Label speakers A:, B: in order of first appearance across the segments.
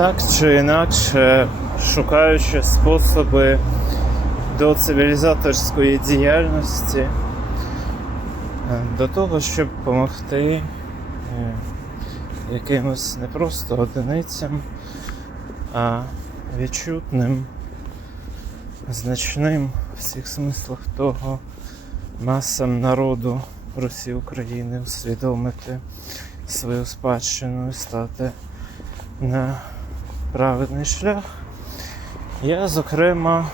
A: так чи інакше, шукаючи способи до цивілізаторської діяльності, е, до того, щоб допомогти е, якимось не просто одиницям, а відчутним, значним в всіх смислах того масам народу Росії України усвідомити свою спадщину і стати на праведний шлях. Я, зокрема,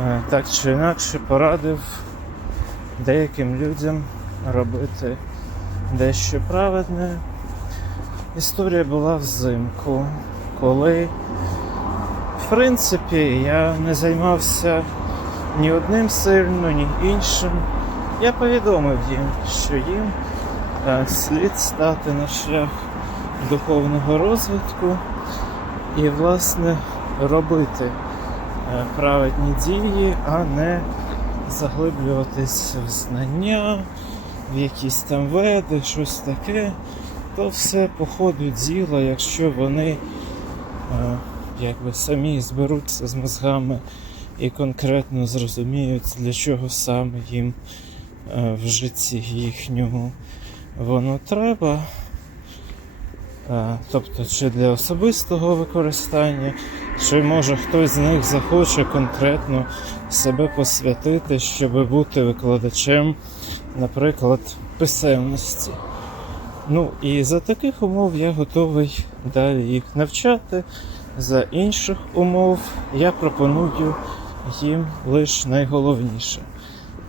A: е, так чи інакше порадив деяким людям робити дещо праведне. Історія була взимку, коли, в принципі, я не займався ні одним сильно, ні іншим. Я повідомив їм, що їм е, слід стати на шлях духовного розвитку і, власне, робити е, праведні дії, а не заглиблюватись в знання, в якісь там веди, щось таке. То все по ходу діла, якщо вони е, якби самі зберуться з мозгами і конкретно зрозуміють, для чого саме їм е, в житті їхньому воно треба. Е, Тобто, чи для особистого використання, чи може хтось з них захоче конкретно себе посвятити, щоб бути викладачем, наприклад, писемності. Ну і за таких умов я готовий далі їх навчати. За інших умов я пропоную їм лише найголовніше.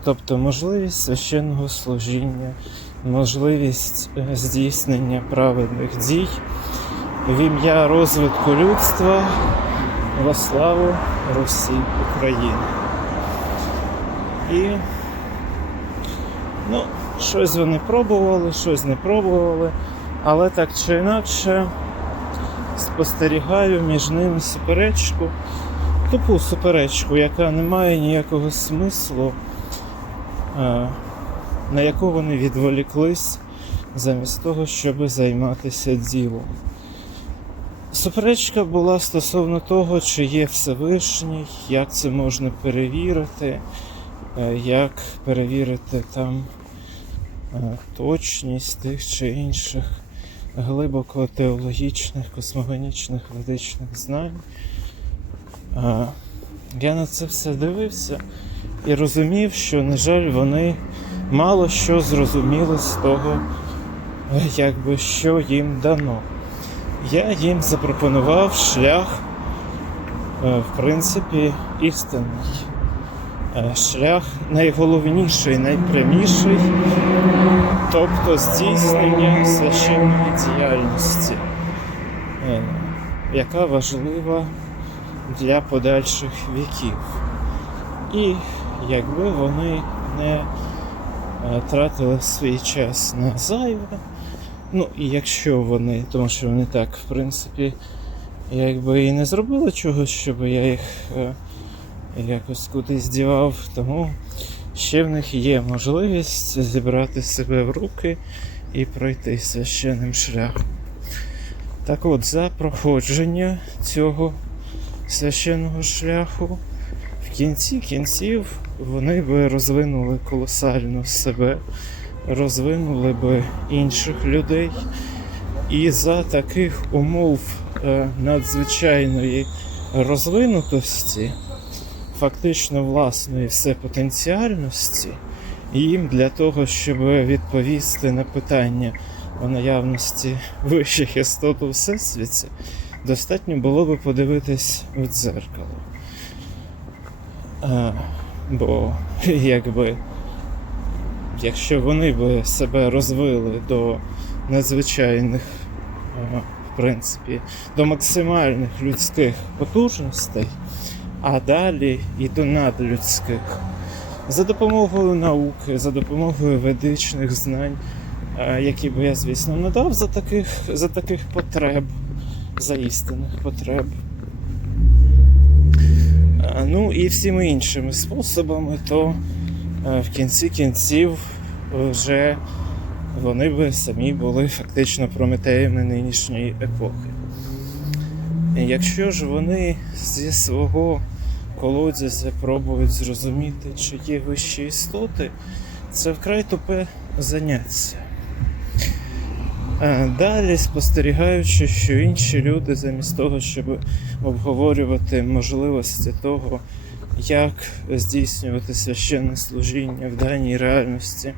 A: Тобто можливість священного служіння, можливість е, здійснення праведних дій в ім'я розвитку людства во славу Русі України. І ну, щось вони пробували, щось не пробували, але так чи інакше спостерігаю між ними суперечку, тупу суперечку, яка не має ніякого смислу, е, на яку вони відволіклись замість того, щоб займатися ділом. Суперечка була стосовно того, чи є Всевишній, як це можна перевірити, е, як перевірити там е, точність тих чи інших глибоко теологічних, космогонічних ведичних знань. Е, Я на це все дивився і розумів, що, на жаль, вони мало що зрозуміли з того, якби що їм дано. Я їм запропонував шлях, е, в принципі, істинний. Е, Шлях найголовніший, найпряміший, тобто здійснення священної діяльності, е, яка важлива для подальших віків. І якби вони не тратили свій час на зайве, Ну, і якщо вони, тому що вони так, в принципі, якби і не зробили чогось, щоб я їх е, якось кудись дівав, тому ще в них є можливість зібрати себе в руки і пройти священним шляхом. Так от, за проходження цього священного шляху, кінці кінців вони би розвинули колосально себе розвинули би інших людей. І за таких умов е, надзвичайної розвинутості, фактично власної всепотенціальності, їм для того, щоб відповісти на питання о наявності вищих істот у всесвіті, достатньо було би подивитись в дзеркало. Бо якби якщо вони би себе розвили до надзвичайних, в принципі, до максимальних людських потужностей, а далі і до надлюдських, за допомогою науки, за допомогою ведичних знань, які би я, звісно, надав за таких, за таких потреб, за істинних потреб. Ну і всіми іншими способами, то е, в кінці кінців вже вони би самі були фактично прометеями нинішньої епохи. Якщо ж вони зі свого колодязя пробують зрозуміти, чи є вищі істоти, це вкрай тупе заняття. А Далі спостерігаючи, що інші люди, замість того, щоб обговорювати можливості того, як здійснювати священне служіння в даній реальності,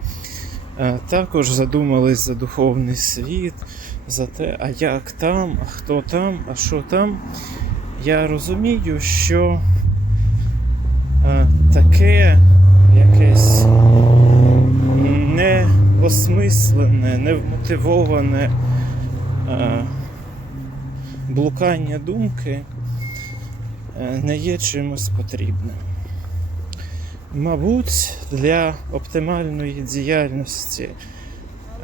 A: також задумались за духовний світ, за те, а як там, а хто там, а що там. Я розумію, що таке якесь неосмислене, невмотивоване а, блукання думки е, не є чимось потрібним. Мабуть, для оптимальної діяльності,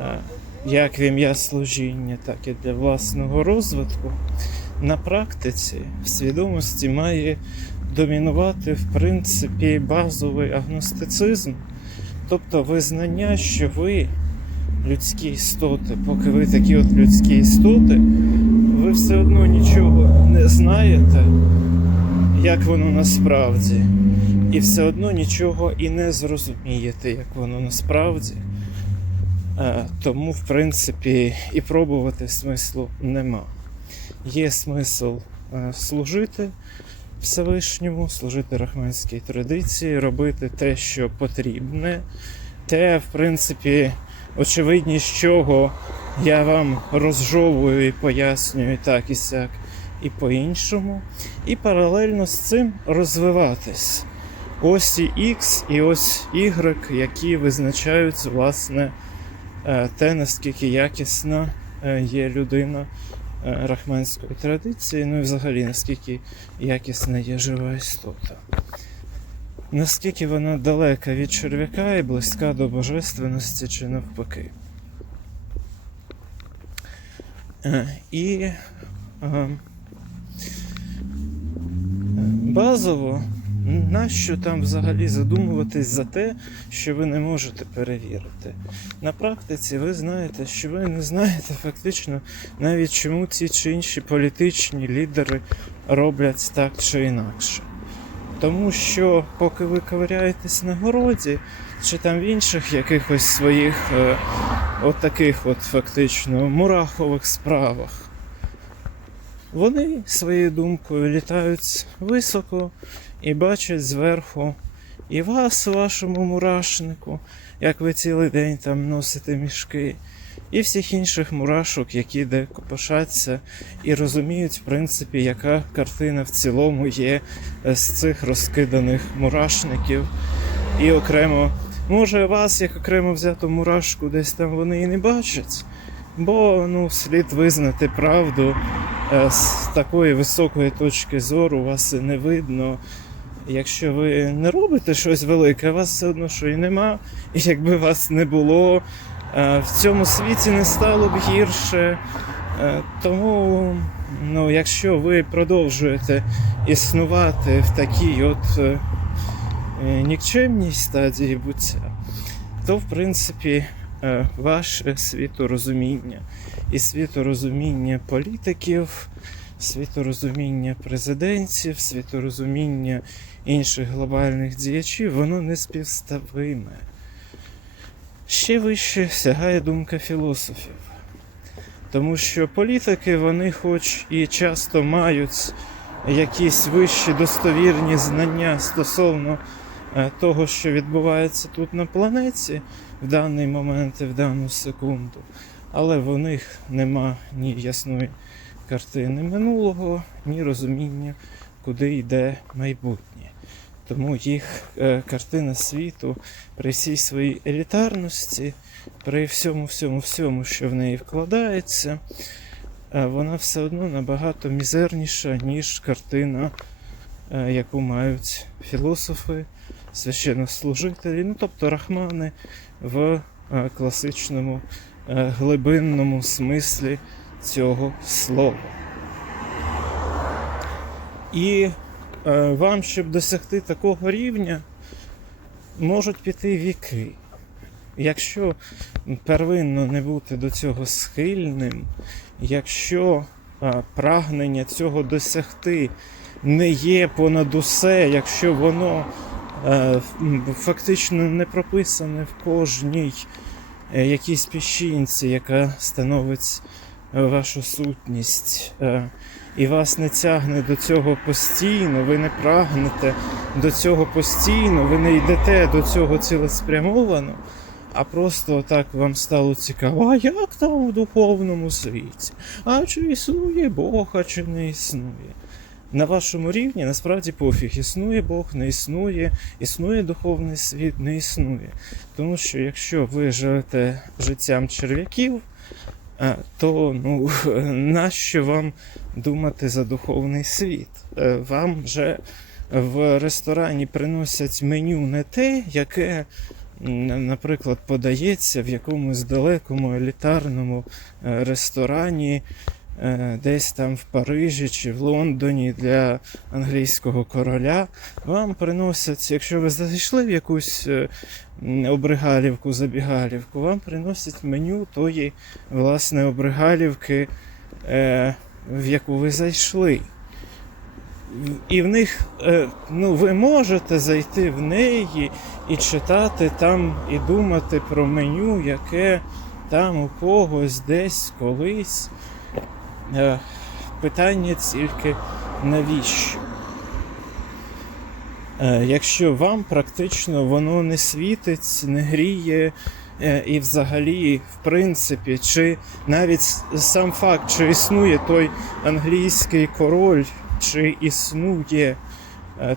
A: е, як в ім'я служіння, так і для власного розвитку, на практиці в свідомості має домінувати в принципі базовий агностицизм, тобто визнання, що ви людські істоти, поки ви такі от людські істоти, ви все одно нічого не знаєте, як воно насправді, і все одно нічого і не зрозумієте, як воно насправді. Е, Тому, в принципі, і пробувати смислу нема. Є смисл е, служити Всевишньому, служити рахманській традиції, робити те, що потрібне, те, в принципі, очевидність чого я вам розжовую і пояснюю так і сяк, і по-іншому. І паралельно з цим розвиватись. Ось і X і ось Y, які визначають, власне, е, те, наскільки якісна е, є людина рахманської традиції, ну і взагалі наскільки якісна є жива істота. Наскільки вона далека від черв'яка і близька до божественності чи навпаки. Е, І е, базово, нащо там взагалі задумуватись за те, що ви не можете перевірити? На практиці ви знаєте, що ви не знаєте фактично навіть чому ці чи інші політичні лідери роблять так чи інакше. Тому що поки ви ковиряєтесь на городі, чи там в інших якихось своїх е, от таких от фактично мурахових справах, вони своєю думкою літають високо і бачать зверху і вас вашому мурашнику, як ви цілий день там носите мішки, і всіх інших мурашок, які де копошаться, і розуміють, в принципі, яка картина в цілому є е, з цих розкиданих мурашників. І окремо, може, вас як окремо взяту мурашку, десь там вони і не бачать. Бо ну, слід визнати правду е, з такої високої точки зору вас і не видно. Якщо ви не робите щось велике, вас все одно що і нема. І якби вас не було, е, в цьому світі не стало б гірше. Е, Тому, ну, якщо ви продовжуєте існувати в такій от е, нікчемній стадії буття, то в принципі ваше світорозуміння і світорозуміння політиків, світорозуміння президентів, світорозуміння інших глобальних діячів, воно не співставиме. Ще вище сягає думка філософів. Тому що політики, вони хоч і часто мають якісь вищі достовірні знання стосовно е, того, що відбувається тут на планеті в даний момент і в дану секунду, але в них нема ні ясної картини минулого, ні розуміння, куди йде майбутнє. Тому їх е, картина світу при всій своїй елітарності, при всьому, всьому, всьому, що в неї вкладається, е, вона все одно набагато мізерніша, ніж картина, е, яку мають філософи, священнослужителі, ну тобто рахмани в е, класичному е, глибинному смислі цього слова. І е, вам, щоб досягти такого рівня, можуть піти віки. Якщо первинно не бути до цього схильним, якщо е, прагнення цього досягти не є понад усе, якщо воно е, фактично не прописане в кожній е, якійсь піщинці, яка становить вашу сутність, е, і вас не тягне до цього постійно, ви не прагнете до цього постійно, ви не йдете до цього цілеспрямовано, а просто так вам стало цікаво, а як там в духовному світі? А чи існує Бог, а чи не існує? На вашому рівні насправді пофіг, існує Бог, не існує, існує духовний світ, не існує. Тому що якщо ви живете життям черв'яків, то ну, нащо вам думати за духовний світ? Е, Вам вже в ресторані приносять меню не те, яке, наприклад, подається в якомусь далекому елітарному е, ресторані, е, десь там в Парижі чи в Лондоні для англійського короля. Вам приносять, якщо ви зайшли в якусь е, обригалівку, забігалівку, вам приносять меню тої, власне, обригалівки, е, в яку ви зайшли. І в них, е, ну, ви можете зайти в неї і читати там, і думати про меню, яке там у когось десь колись. Е, Питання тільки навіщо? Е, Якщо вам практично воно не світить, не гріє, е, і взагалі, в принципі, чи навіть сам факт, чи існує той англійський король, чи існує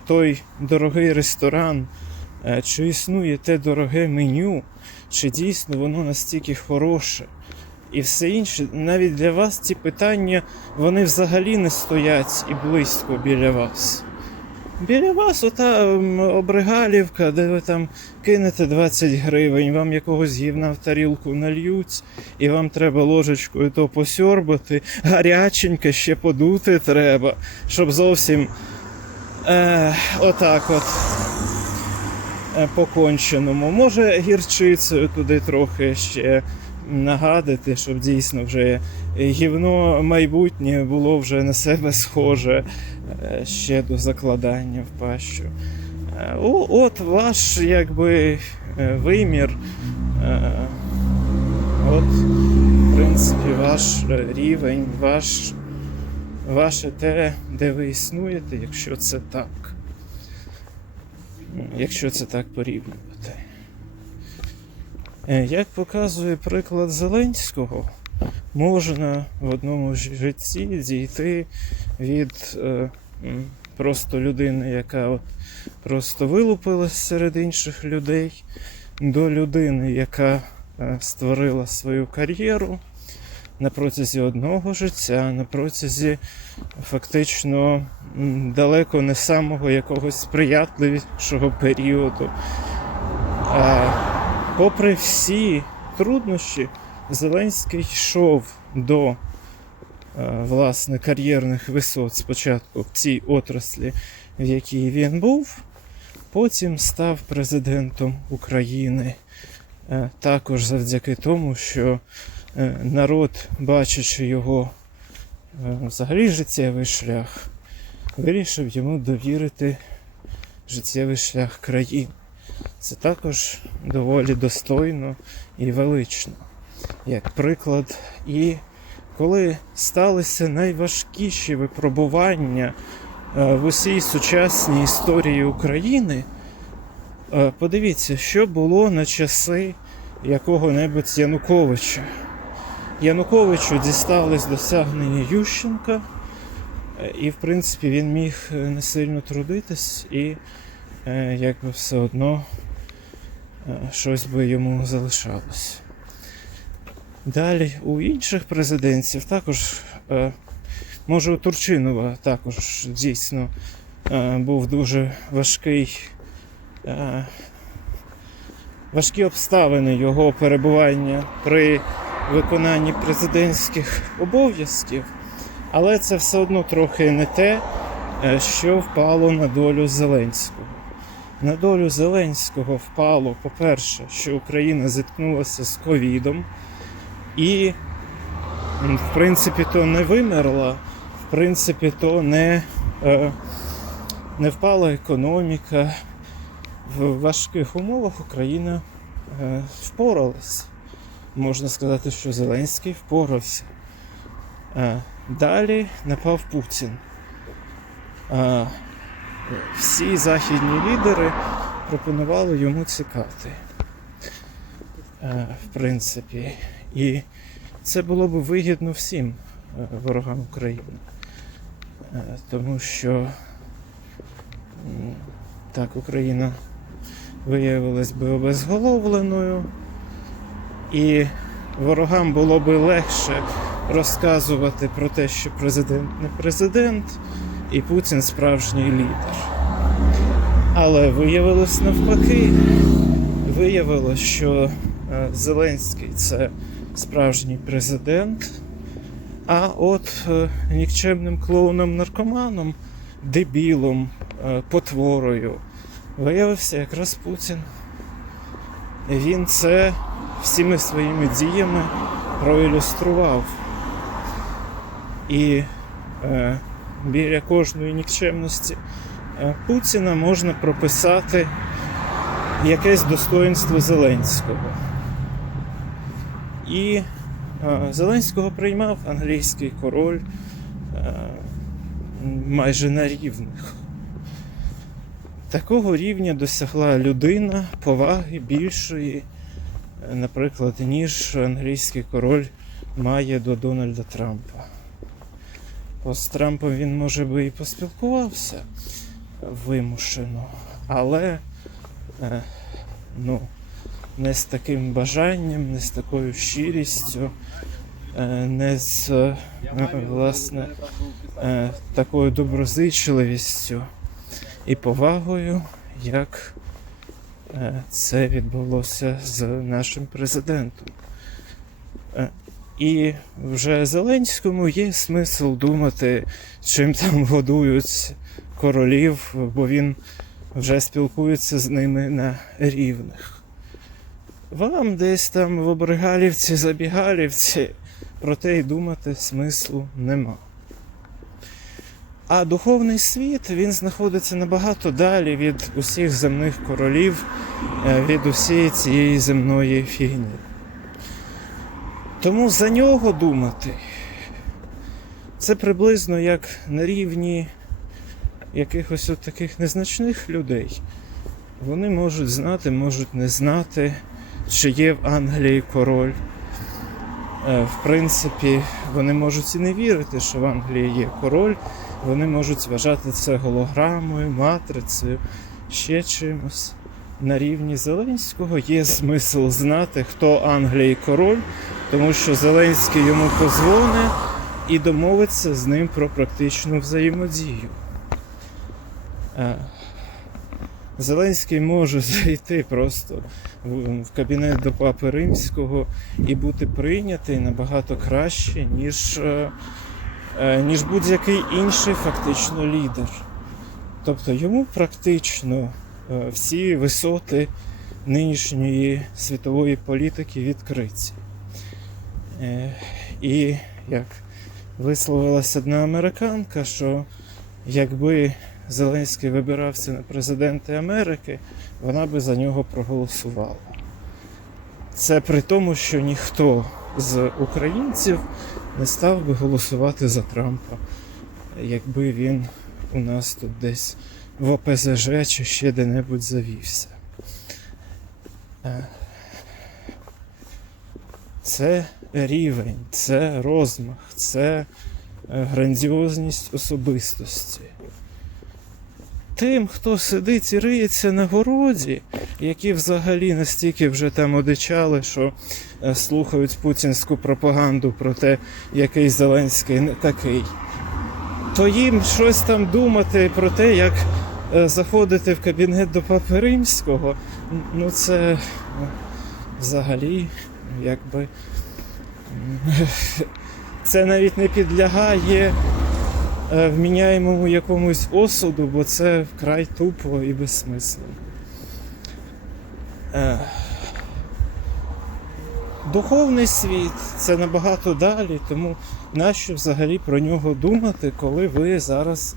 A: той дорогий ресторан, чи існує те дороге меню, чи дійсно воно настільки хороше. І все інше, навіть для вас ці питання вони взагалі не стоять і близько біля вас. Біля вас ота обригалівка, де ви там кинете 20 гривень, вам якогось гівна в тарілку нальють, і вам треба ложечкою то посьорбати, гаряченьке ще подути треба, щоб зовсім е, отак от е, по-конченому. Може гірчицею туди трохи ще нагадати, щоб дійсно вже гівно майбутнє було вже на себе схоже е, ще до закладання в пащу. Е, о- От ваш якби е, вимір. От, в принципі, ваш рівень, ваш, ваше те, де ви існуєте, якщо це так. Якщо це так порівнювати. Е, Як показує приклад Зеленського, можна в одному житті дійти від е, просто людини, яка просто вилупилась серед інших людей, до людини, яка е, створила свою кар'єру на протязі одного життя, на протязі фактично далеко не самого якогось сприятливішого періоду. Попри всі труднощі, Зеленський йшов до е, власне кар'єрних висот спочатку в цій отраслі, в якій він був, потім став президентом України. Е, Також завдяки тому, що е, народ, бачачи його взагалі життєвий шлях, вирішив йому довірити життєвий шлях країни. Це також доволі достойно і велично. Як приклад, і коли сталися найважкіші випробування е, в усій сучасній історії України, е, подивіться, що було на часи якого-небудь Януковича. Януковичу дістались досягнення Ющенка, е, і, в принципі, він міг не сильно трудитись і якби все одно е, щось би йому залишалось. Далі у інших президентів також, е, може, у Турчинова також дійсно е, був дуже важкий. Е, важкі обставини його перебування при виконанні президентських обов'язків, але це все одно трохи не те, е, що впало на долю Зеленського. На долю Зеленського впало, по-перше, що Україна зіткнулася з ковідом, і в принципі, то не вимерла, в принципі, то не, е, не впала економіка. В важких умовах Україна е, впоралась. Можна сказати, що Зеленський впорався. Е, Далі напав Путін. Е, Всі західні лідери пропонували йому цікати. Е, В принципі. І це було б вигідно всім е, ворогам України. Е, Тому що так Україна виявилась би обезголовленою, і ворогам було би легше розказувати про те, що президент не президент, і Путін справжній лідер. Але виявилось навпаки. Виявилось, що е, Зеленський це справжній президент, а от е, нікчемним клоуном-наркоманом, дебілом, е, потворою виявився якраз Путін. І Він це всіми своїми діями проілюстрував. І е, біля кожної нікчемності е, Путіна можна прописати якесь достоинство Зеленського. І е, Зеленського приймав англійський король е, майже на рівних. Такого рівня досягла людина поваги більшої, наприклад, ніж англійський король має до Дональда Трампа. Бо з Трампом він, може би, і поспілкувався вимушено, але е, ну, не з таким бажанням, не з такою щирістю, е, не з е, власне е, такою доброзичливістю і повагою, як е, це відбулося з нашим президентом. І вже Зеленському є смисл думати, чим там годують королів, бо він вже спілкується з ними на рівних. Вам десь там в Обригалівці, Забігалівці про те й думати смислу нема. А духовний світ він знаходиться набагато далі від усіх земних королів, е, від усієї цієї земної фігні. Тому за нього думати це приблизно як на рівні якихось от таких незначних людей. Вони можуть знати, можуть не знати, чи є в Англії король. Е, В принципі, вони можуть і не вірити, що в Англії є король. Вони можуть вважати це голограмою, матрицею, ще чимось. На рівні Зеленського є смисл знати, хто Англії король, тому що Зеленський йому позвонить і домовиться з ним про практичну взаємодію. Е, Зеленський може зайти просто в кабінет до Папи Римського і бути прийнятий набагато краще, ніж, е, е, ніж будь-який інший фактично лідер. Тобто йому практично всі висоти нинішньої світової політики відкриті. Е, І як висловилася одна американка, що якби Зеленський вибирався на президенти Америки, вона би за нього проголосувала. Це при тому, що ніхто з українців не став би голосувати за Трампа, якби він у нас тут десь в ОПЗЖ чи ще де-небудь завівся. Це рівень, це розмах, це е, грандіозність особистості. Тим, хто сидить і риється на городі, які взагалі настільки вже там одичали, що е, слухають путінську пропаганду про те, який Зеленський не такий, то їм щось там думати про те, як е, заходити в кабінет до Папи Римського, ну це взагалі якби. Це навіть не підлягає е, вміняємому якомусь осуду, бо це вкрай тупо і безсмислено. Е, Духовний світ це набагато далі, тому нащо взагалі про нього думати, коли ви зараз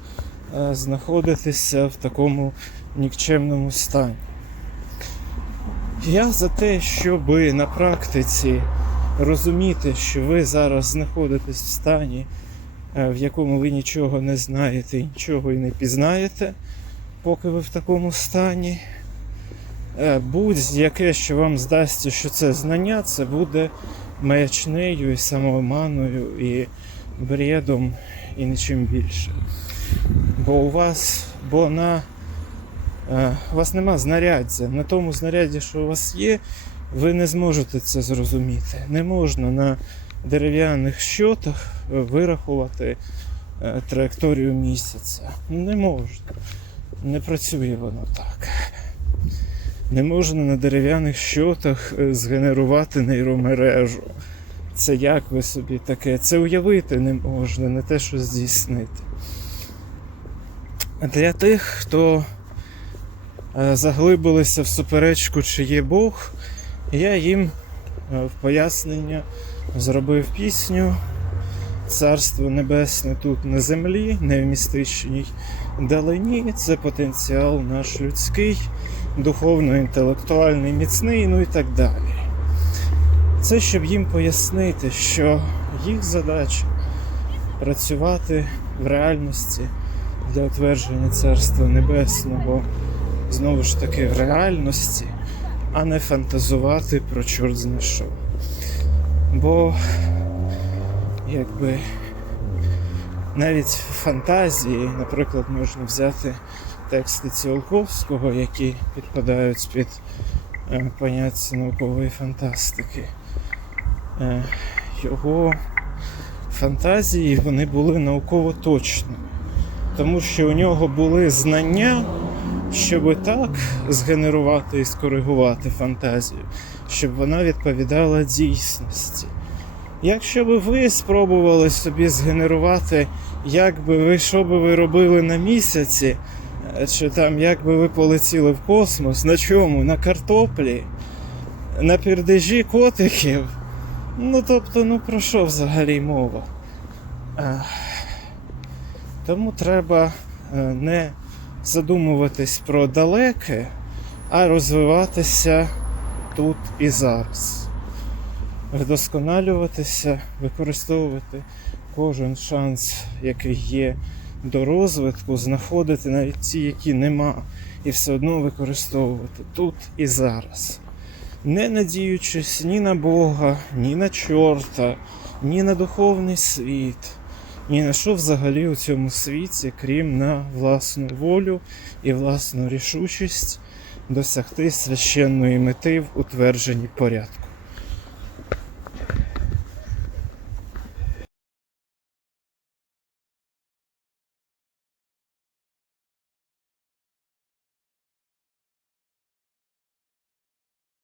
A: е, знаходитеся в такому нікчемному стані? Я за те, щоб на практиці розуміти, що ви зараз знаходитесь в стані, е, в якому ви нічого не знаєте і нічого і не пізнаєте, поки ви в такому стані. Е, Будь-яке, що вам здасться, що це знання, це буде маячнею і самооманою, і бредом, і нічим більше. Бо у вас, бо на у вас нема знаряддя. На тому знарядді, що у вас є, ви не зможете це зрозуміти. Не можна на дерев'яних щотах е, вирахувати е, траєкторію місяця. Не можна. Не працює воно так. Не можна на дерев'яних щотах е, згенерувати нейромережу. Це як ви собі таке? Це уявити не можна, не те, що здійснити. Для тих, хто е, заглибилися в суперечку, чи є Бог, я їм е, в пояснення зробив пісню Царство Небесне тут на землі, не в містичній далині. Це потенціал наш людський, духовно-інтелектуальний, міцний, ну і так далі. Це щоб їм пояснити, що їх задача працювати в реальності для утвердження Царства Небесного, знову ж таки, в реальності, а не фантазувати про чорт зна що. Бо якби навіть фантазії, наприклад, можна взяти тексти Ціолковського, які підпадають під е, поняття наукової фантастики. Е, його фантазії вони були науково точними, тому що у нього були знання, щоб так згенерувати і скоригувати фантазію, щоб вона відповідала дійсності. Якщо би ви спробували собі згенерувати, як би ви що би ви робили на місяці, е, чи там як би ви полетіли в космос, на чому? На картоплі, на пердежі котиків. Ну тобто, ну про що взагалі мова? Тому треба е, не задумуватись про далеке, а розвиватися тут і зараз вдосконалюватися, використовувати кожен шанс, який є до розвитку, знаходити навіть ті, які нема, і все одно використовувати тут і зараз. Не надіючись ні на Бога, ні на чорта, ні на духовний світ, ні на що взагалі у цьому світі, крім на власну волю і власну рішучість досягти священної мети в утвердженні порядку.